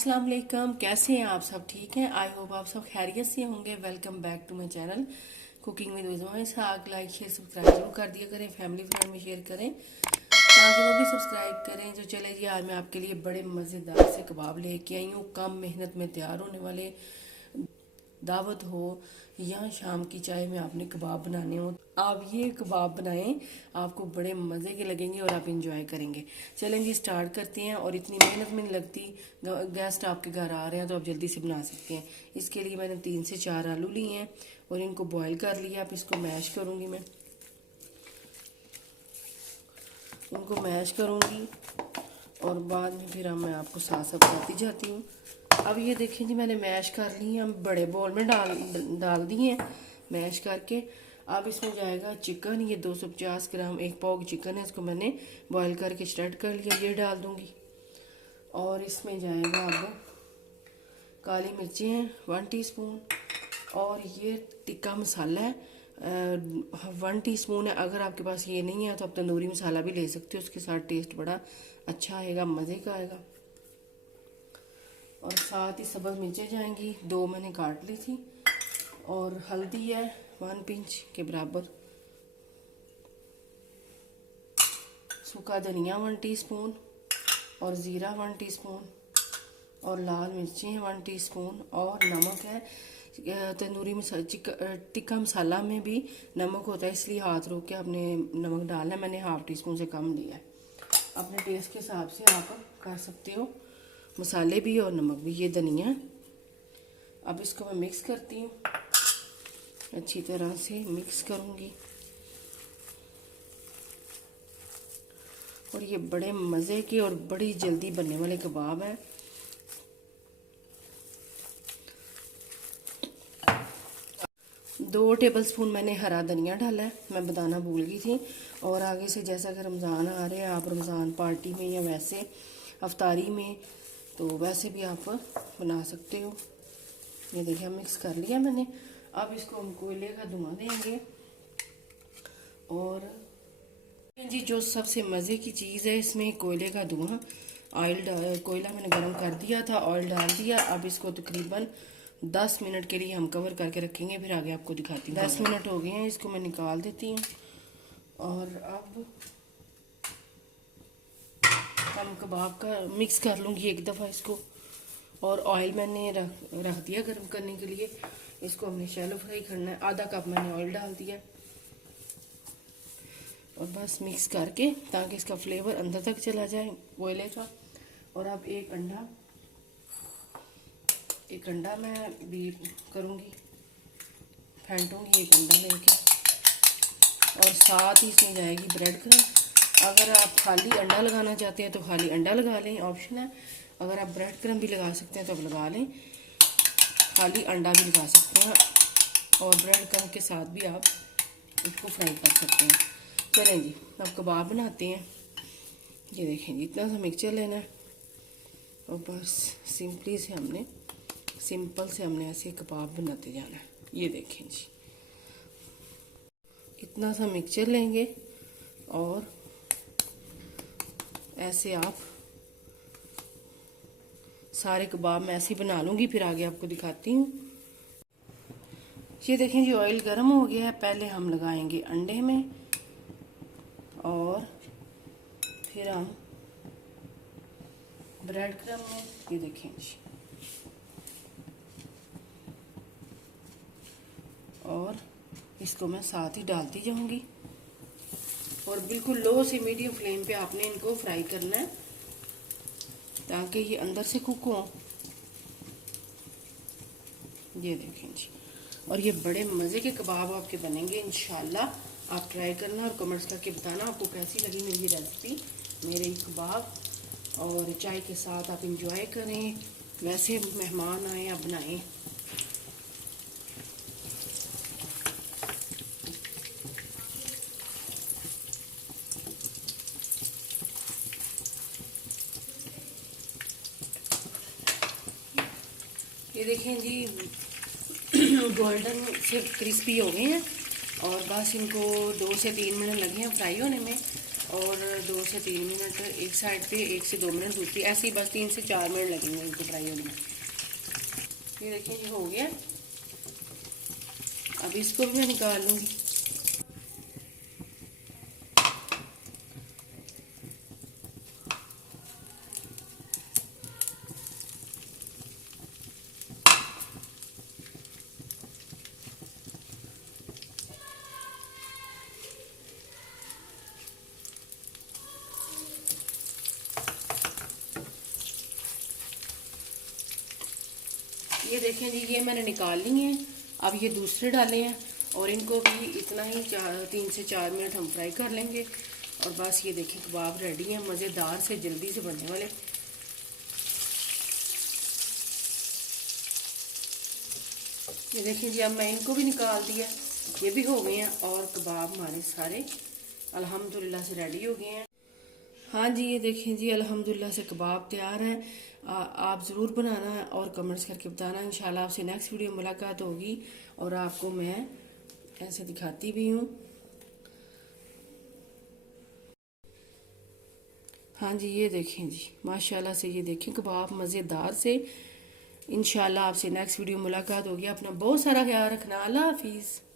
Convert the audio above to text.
अस्सलाम वालेकुम। कैसे हैं आप सब? ठीक हैं? आई होप आप सब खैरियत से होंगे। Welcome back to my channel cooking with Uzma Ishaq. Like share subscribe जरूर कर दिया करें, फैमिली फ्रेंड में शेयर करें ताकि वो भी सब्सक्राइब करें। जो चले जी, आज मैं आपके लिए बड़े मज़ेदार से कबाब लेके आई हूँ। कम मेहनत में तैयार होने वाले, दावत हो या शाम की चाय में आपने कबाब बनाने हो, आप ये कबाब बनाएं, आपको बड़े मज़े के लगेंगे और आप इंजॉय करेंगे। चलें जी, स्टार्ट करते हैं। और इतनी मेहनत में नहीं लगती, गेस्ट आपके घर आ रहे हैं तो आप जल्दी से बना सकते हैं। इसके लिए मैंने 3 से 4 आलू लिए हैं और इनको बॉईल कर लिया। अब इसको मैश करूँगी, मैं उनको मैश करूँगी और बाद में फिर मैं आपको साथ साथ बताती जाती हूँ। अब ये देखें जी, मैंने मैश कर ली है। हम बड़े बोल में डाल दिए हैं मैश करके। अब इसमें जाएगा चिकन। ये 250 ग्राम, एक पाव चिकन है, इसको मैंने बॉईल करके स्टर्ट कर लिया, ये डाल दूंगी। और इसमें जाएगा अब काली मिर्चें हैं 1 टीस्पून, और ये टिक्का मसाला है 1 टीस्पून है। अगर आपके पास ये नहीं है तो आप तंदूरी मसाला भी ले सकते हो, उसके साथ टेस्ट बड़ा अच्छा आएगा, मज़े का आएगा। और साथ ही सब्ज़ मिर्चें जाएंगी, 2 मैंने काट ली थी। और हल्दी है 1 पिंच के बराबर, सूखा धनिया 1 टीस्पून, और ज़ीरा 1 टीस्पून, और लाल मिर्चें हैं 1 टीस्पून, और नमक है। तंदूरी मसाला टिक्का मसाला में भी नमक होता है, इसलिए हाथ रोक के आपने नमक डालना है। मैंने हाफ टीस्पून से कम लिया है, अपने टेस्ट के हिसाब से आप कर सकते हो, मसाले भी और नमक भी। ये धनिया, अब इसको मैं मिक्स करती हूँ, अच्छी तरह से मिक्स करूँगी। और ये बड़े मज़े के और बड़ी जल्दी बनने वाले कबाब है। दो टेबलस्पून मैंने हरा धनिया डाला है, मैं बताना भूल गई थी। और आगे से जैसा कि रमज़ान आ रहे हैं, आप रमज़ान पार्टी में या वैसे अफ्तारी में, तो वैसे भी आप बना सकते हो। ये देखिए मिक्स कर लिया मैंने। अब इसको हम कोयले का धुआं देंगे। और जी, जो सबसे मज़े की चीज़ है इसमें कोयले का धुआं। कोयला मैंने गर्म कर दिया था, ऑयल डाल दिया। अब इसको तकरीबन 10 मिनट के लिए हम कवर करके रखेंगे, फिर आगे आपको दिखाती हूँ। 10 मिनट हो गए हैं, इसको मैं निकाल देती हूँ। और अब हम कबाब का मिक्स कर लूँगी एक दफ़ा इसको। और ऑयल मैंने रख दिया गर्म करने के लिए। इसको हमने शैलो फ्राई करना है। आधा कप मैंने ऑयल डाल दिया और बस मिक्स करके, ताकि इसका फ्लेवर अंदर तक चला जाए कोयले का। और अब एक अंडा मैं भी करूँगी, फेंटूँगी एक अंडा लेके। और साथ ही इसमें जाएगी ब्रेड क्रम्ब। अगर आप खाली अंडा लगाना चाहते हैं तो खाली अंडा लगा लें, ऑप्शन है। अगर आप ब्रेड क्रम्ब भी लगा सकते हैं तो आप लगा लें, खाली अंडा भी लगा सकते हैं। और ब्रेड क्रम्ब के साथ भी आप इसको फ्राई कर सकते हैं। चलें जी, अब कबाब बनाते हैं। ये देखें जी, इतना सा मिक्सचर लेना है और बस सिंपल से हमने ऐसे कबाब बनाते जाना है। ये देखें जी, इतना सा मिक्सचर लेंगे और ऐसे आप सारे कबाब मैं ऐसे ही बना लूँगी, फिर आगे आपको दिखाती हूँ। ये देखें जी, ऑयल गर्म हो गया है। पहले हम लगाएंगे अंडे में और फिर हम ब्रेड क्रम्ब में। ये देखें जी, और इसको मैं साथ ही डालती जाऊंगी। और बिल्कुल लो से मीडियम फ्लेम पे आपने इनको फ्राई करना है, ताकि ये अंदर से कुक हो। ये देखें जी, और ये बड़े मज़े के कबाब आपके बनेंगे इंशाल्लाह। आप ट्राई करना और कमेंट्स करके बताना आपको कैसी लगी मेरी रेसिपी, मेरे कबाब। और चाय के साथ आप इंजॉय करें, वैसे मेहमान आए आप बनाएं। ये देखें जी, गोल्डन से क्रिस्पी हो गए हैं। और बस इनको 2 से 3 मिनट लगे हैं फ्राई होने में। और 2 से 3 मिनट एक साइड पे, 1 से 2 मिनट दूसरी, ऐसे ही बस 3 से 4 मिनट लगेंगे इनको फ्राई होने में। ये देखिए ये हो गया। अब इसको भी मैं निकाल लूँगी। ये देखें जी, ये मैंने निकाल ली हैं। अब ये दूसरे डाले हैं और इनको भी इतना ही 3 से 4 मिनट हम फ्राई कर लेंगे। और बस ये देखें कबाब रेडी है, मज़ेदार से जल्दी से बनने वाले। ये देखिए जी, अब मैं इनको भी निकाल दिया, ये भी हो गए हैं और कबाब हमारे सारे अल्हम्दुलिल्लाह से रेडी हो गए हैं। हाँ जी, ये देखें जी, अल्हम्दुलिल्लाह से कबाब तैयार है। आप ज़रूर बनाना और कमेंट्स करके बताना। इंशाल्लाह आपसे नेक्स्ट वीडियो मुलाकात होगी और आपको मैं ऐसे दिखाती भी हूँ। हाँ जी, ये देखें जी, माशाल्लाह से ये देखें कबाब मज़ेदार से। इंशाल्लाह आपसे नेक्स्ट वीडियो मुलाकात होगी। अपना बहुत सारा ख्याल रखना। अल्लाह हाफिज़।